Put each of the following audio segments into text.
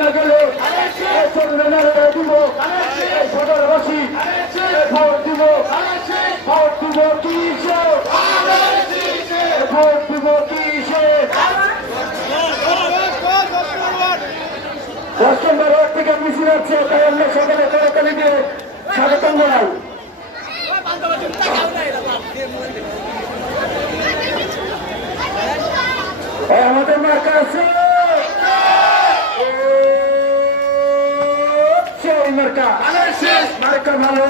না গেলে চলবে না দিব সদরবাসী ভোট দিব কিসে ভোট দিব কিসে 10 নম্বর ওয়ার্ড থেকে মিছিল হচ্ছে, তাই আমরা সকালে করতালি দিয়ে স্বাগতম জানাই। আমাদের মার্কা আছে সেই মার্কা মার্কা ভালো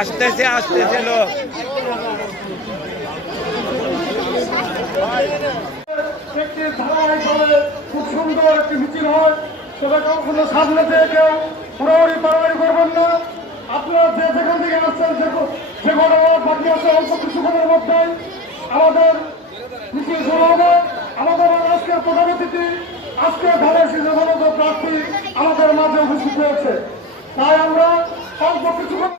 আসতেছে আসতেছে লোক ধারাবাহিকভাবে খুব সুন্দর একটি মিছিল হয়। তবে কখনো সামনে থেকে কেউ পুরোপুরি বাড়াবাড়ি করবেন না। আপনারা যে যেখান থেকে আসছেন যে কোনো বাকি আছে অল্প কিছুক্ষণের মধ্যে আমাদের মিছিল শুরু হবে। আমাদের আজকের প্রধান অতিথি আজকে ধানের শীর্ষ প্রার্থী আমাদের মাঝে উপস্থিত হয়েছে, তাই আমরা অল্প কিছুক্ষণ